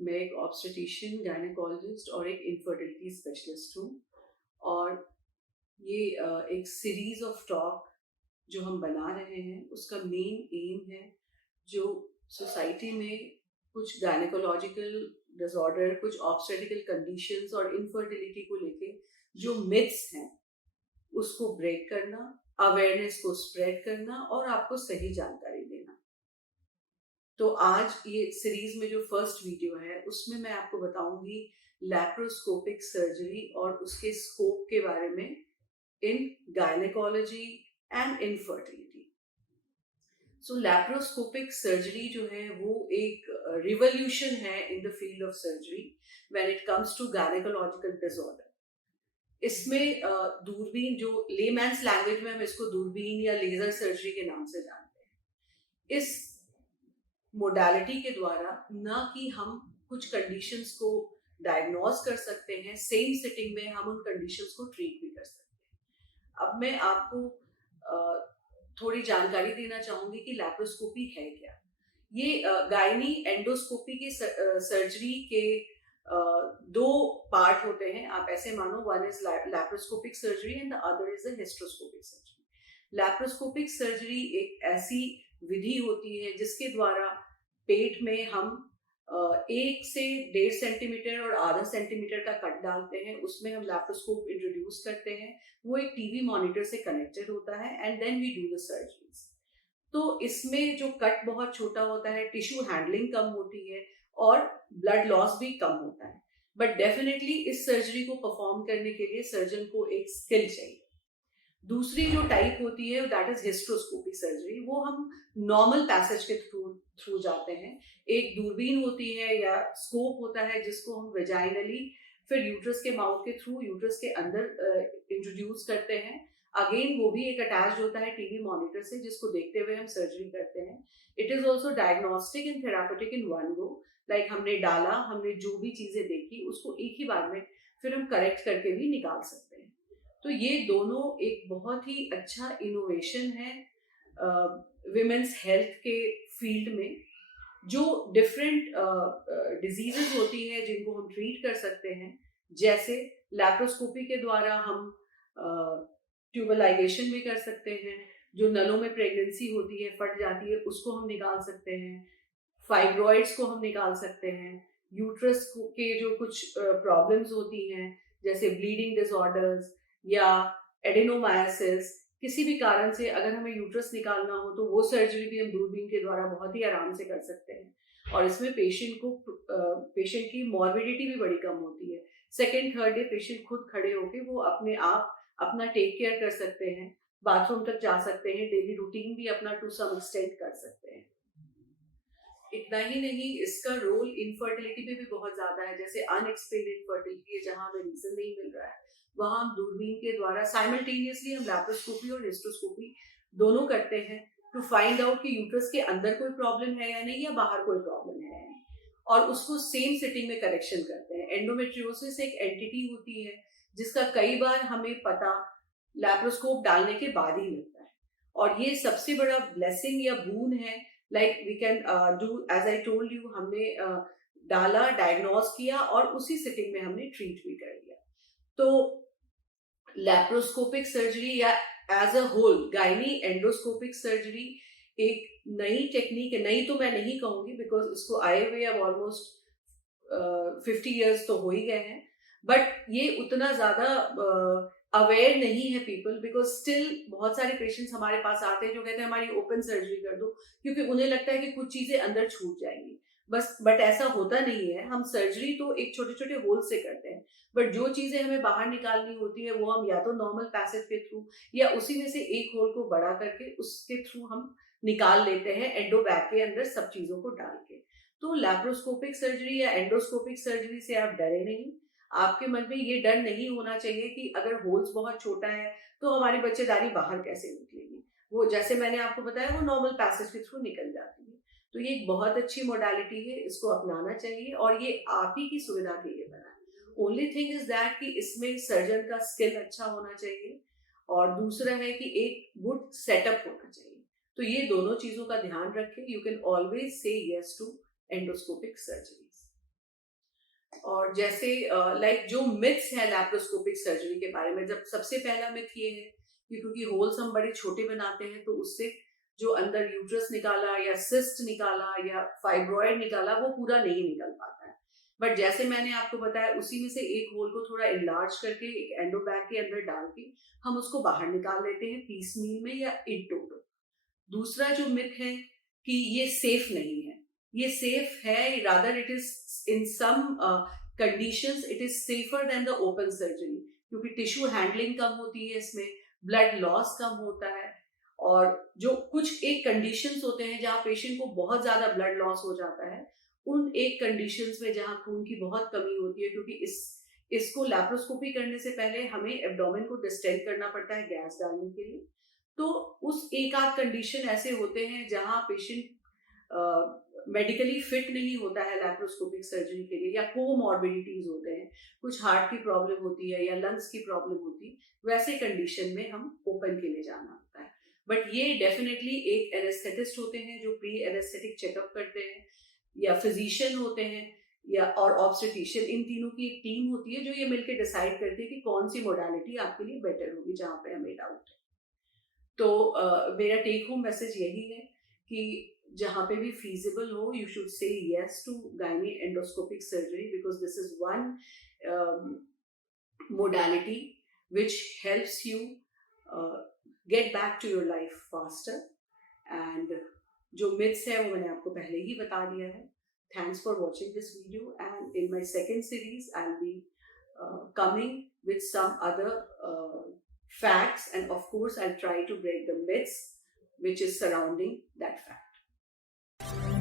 मैं एक obstetrician, gynaecologist और एक इनफर्टिलिटी स्पेशलिस्ट हूँ। और ये एक सीरीज ऑफ टॉक जो हम बना रहे हैं उसका मेन एम है जो सोसाइटी में कुछ गायनेकोलॉजिकल डिसऑर्डर, कुछ ऑब्स्टेटिकल कंडीशंस और इनफर्टिलिटी को लेके जो मिथ्स हैं उसको ब्रेक करना, अवेयरनेस को स्प्रेड करना और आपको सही जानकारी देना। तो आज ये सीरीज में जो फर्स्ट वीडियो है उसमें मैं आपको बताऊंगी लैप्रोस्कोपिक सर्जरी और उसके स्कोप के बारे में in gynaecology and infertility. So laparoscopic surgery जो है वो एक रिवॉल्यूशन है in the field of surgery when it comes to gynaecological disorder. इसमें दूरबीन, जो लेमैन्स लैंग्वेज में हम इसको दूरबीन या लेजर सर्जरी के नाम से जानते हैं, इस मोडालिटी के द्वारा न कि हम कुछ कंडीशंस को डायग्नोज कर सकते हैं, सेम सिटिंग में हम उन कंडीशंस को ट्रीट भी कर सकते हैं। अब मैं आपको थोड़ी जानकारी देना चाहूंगी कि लैप्रोस्कोपी है क्या। ये गायनी एंडोस्कोपी के सर्जरी के दो पार्ट होते हैं, आप ऐसे मानो, one is laparoscopic surgery and the other is the hysteroscopic surgery. Laparoscopic surgery एक ऐसी विधि होती है जिसके द्वारा पेट में हम 1 से 1.5 सेंटीमीटर और आधा सेंटीमीटर का कट डालते हैं, उसमें हम लैप्रोस्कोप इंट्रोड्यूस करते हैं, वो एक टीवी मॉनिटर से कनेक्टेड होता है and then we do the surgeries. तो इसमें जो कट बहुत छोटा होता है, टिश्यू हैंडलिंग कम होती है और ब्लड लॉस भी कम होता है, बट डेफिनेटली इस सर्जरी को परफॉर्म करने के लिए सर्जन को एक स्किल चाहिए। दूसरी जो टाइप होती है दैट इज हिस्ट्रोस्कोपी सर्जरी, वो हम नॉर्मल पैसेज के थ्रू जाते हैं। एक दूरबीन होती है या स्कोप होता है जिसको हम वेजाइनली फिर यूट्रस के माउथ के थ्रू यूट्रस के अंदर इंट्रोड्यूस करते हैं। अगेन वो भी एक अटैच होता है टीवी मॉनिटर से जिसको देखते हुए हम सर्जरी करते हैं। It is also diagnostic and therapeutic in one go. Like हमने डाला, हमने जो भी चीजें देखी उसको एक ही बार में फिर हम करेक्ट करके भी निकाल सकते हैं। तो ये दोनों एक बहुत ही अच्छा इनोवेशन है विमेंस हेल्थ के फील्ड में, जो डिफरेंट डिजीजेस होती है जिनको हम ट्रीट कर सकते हैं। जैसे लैप्रोस्कोपी के द्वारा हम ट्यूबलाइजेशन भी कर सकते हैं, जो नलों में प्रेगनेंसी होती है, फट जाती है, उसको हम निकाल सकते हैं। फाइब्रॉइड्स को हम निकाल सकते हैं। यूट्रस के जो कुछ प्रॉब्लम्स होती हैं जैसे ब्लीडिंग डिसऑर्डर्स या एडेनोमायोसिस, किसी भी कारण से अगर हमें यूट्रस निकालना हो तो वो सर्जरी भी हम दूरबीन के द्वारा बहुत ही आराम से कर सकते हैं। और इसमें पेशेंट की मॉर्बिडिटी भी बड़ी कम होती है। सेकेंड थर्ड डे पेशेंट खुद खड़े होके वो अपने आप अपना टेक केयर कर सकते हैं, बाथरूम तक जा सकते हैं, डेली रूटीन भी अपना टू सम एक्सटेंट कर सकते हैं। इतना ही नहीं, इसका रोल इनफर्टिलिटी पे भी बहुत ज्यादा है। जैसे अनएक्सप्लेन्ड इनफर्टिलिटी है जहां हमें रीजन नहीं मिल रहा है, वहां हम दूरबीन के द्वारा साइमल्टेनियसली हम लैप्रोस्कोपी और हिस्ट्रोस्कोपी दोनों करते हैं टू फाइंड आउट कि यूट्रस के अंदर कोई प्रॉब्लम है या नहीं, या बाहर कोई प्रॉब्लम है या नहीं, और उसको सेम सिटिंग में करेक्शन करते हैं। एंडोमेट्रियोसिस एक एंटिटी होती है जिसका कई बार हमें पता लैप्रोस्कोप डालने के बाद ही लगता है, और ये सबसे बड़ा ब्लेसिंग या बून है। Like we can do as I told you, हमने डाला, डायग्नोज किया और उसी सिटिंग में हमने ट्रीट भी कर लिया। तो लैप्रोस्कोपिक सर्जरी या as a whole gynae endoscopic surgery एक नई टेक्निक है। नई तो मैं नहीं कहूंगी बिकॉज इसको आए हुए अब ऑलमोस्ट 50 ईयर्स तो हो ही गए हैं, बट ये उतना ज्यादा अवेयर नहीं है पीपल, बिकॉज स्टिल बहुत सारे पेशेंट्स हमारे पास आते हैं जो कहते हैं हमारी ओपन सर्जरी कर दो, क्योंकि उन्हें लगता है कि कुछ चीजें अंदर छूट जाएंगी बस। बट ऐसा होता नहीं है। हम सर्जरी तो एक छोटे छोटे होल से करते हैं, बट जो चीजें हमें बाहर निकालनी होती है वो हम या तो नॉर्मल पैसेज के थ्रू या उसी में से एक होल को बड़ा करके उसके थ्रू हम निकाल लेते हैं, एंडोबैग के अंदर सब चीजों को डाल के। तो लैप्रोस्कोपिक सर्जरी या एंडोस्कोपिक सर्जरी से आप डरे नहीं। आपके मन में ये डर नहीं होना चाहिए कि अगर होल्स बहुत छोटा है तो हमारी बच्चेदारी बाहर कैसे निकलेगी। वो जैसे मैंने आपको बताया वो नॉर्मल पैसेज के थ्रू निकल जाती है। तो ये एक बहुत अच्छी मोडालिटी है, इसको अपनाना चाहिए और ये आप ही की सुविधा के लिए बना है। ओनली थिंग इज दैट कि इसमें सर्जन का स्किल अच्छा होना चाहिए और दूसरा है कि एक गुड सेटअप होना चाहिए। तो ये दोनों चीजों का ध्यान रखें। You can always say yes to endoscopic surgeries. और जैसे लाइक जो मिथ्स है लैप्रोस्कोपिक सर्जरी के बारे में, जब सबसे पहला मिथ ये है कि क्योंकि होल्स हम बड़े छोटे बनाते हैं तो उससे जो अंदर यूट्रस निकाला या सिस्ट निकाला या फाइब्रॉइड निकाला वो पूरा नहीं निकल पाता है। बट जैसे मैंने आपको बताया, उसी में से एक होल को थोड़ा इनलार्ज करके एक एंडोबैग के अंदर डाल के हम उसको बाहर निकाल लेते हैं पीस मील में या इन टोटल। दूसरा जो मिथ है कि ये सेफ नहीं है, ये सेफ है, rather it is in some conditions it is safer than the open surgery, क्योंकि टिश्यू हैंडलिंग कम होती है इसमें, ब्लड लॉस कम होता है। और जो कुछ एक कंडीशंस होते हैं जहां पेशेंट को बहुत ज्यादा ब्लड लॉस हो जाता है, उन एक कंडीशंस में जहां खून की बहुत कमी होती है, क्योंकि इसको लैप्रोस्कोपी करने से पहले हमें एब्डोमेन को डिस्टेंड करना पड़ता है गैस डालने के लिए। तो उस एक आध कंडीशन ऐसे होते हैं जहां पेशेंट मेडिकली फिट नहीं होता है लैप्रोस्कोपिक सर्जरी के लिए, या कोमॉर्बिडिटीज होते हैं, कुछ हार्ट की प्रॉब्लम होती है या लंग्स की प्रॉब्लम होती है, वैसे कंडीशन में हम ओपन के लिए जाना होता है। बट ये डेफिनेटली एक एनेस्थेटिस्ट होते हैं जो प्री एनेस्थेटिक चेकअप करते हैं, या फिजिशियन होते हैं, या और ऑब्स्टेट्रिशियन, इन तीनों की एक टीम होती है जो ये मिलकर डिसाइड करती है कि कौन सी मोडालिटी आपके लिए बेटर होगी जहां पे हमें डाउट है। तो मेरा टेक होम मैसेज यही है कि जहां पे भी फीजिबल हो, you should say yes to gynae endoscopic surgery, because this is one modality which helps you get back to your life faster. And जो myths है वो मैंने आपको पहले ही बता दिया है. Thanks for watching this video, and in my second series I'll be coming with some other facts, and of course I'll try to break the myths which is surrounding that fact.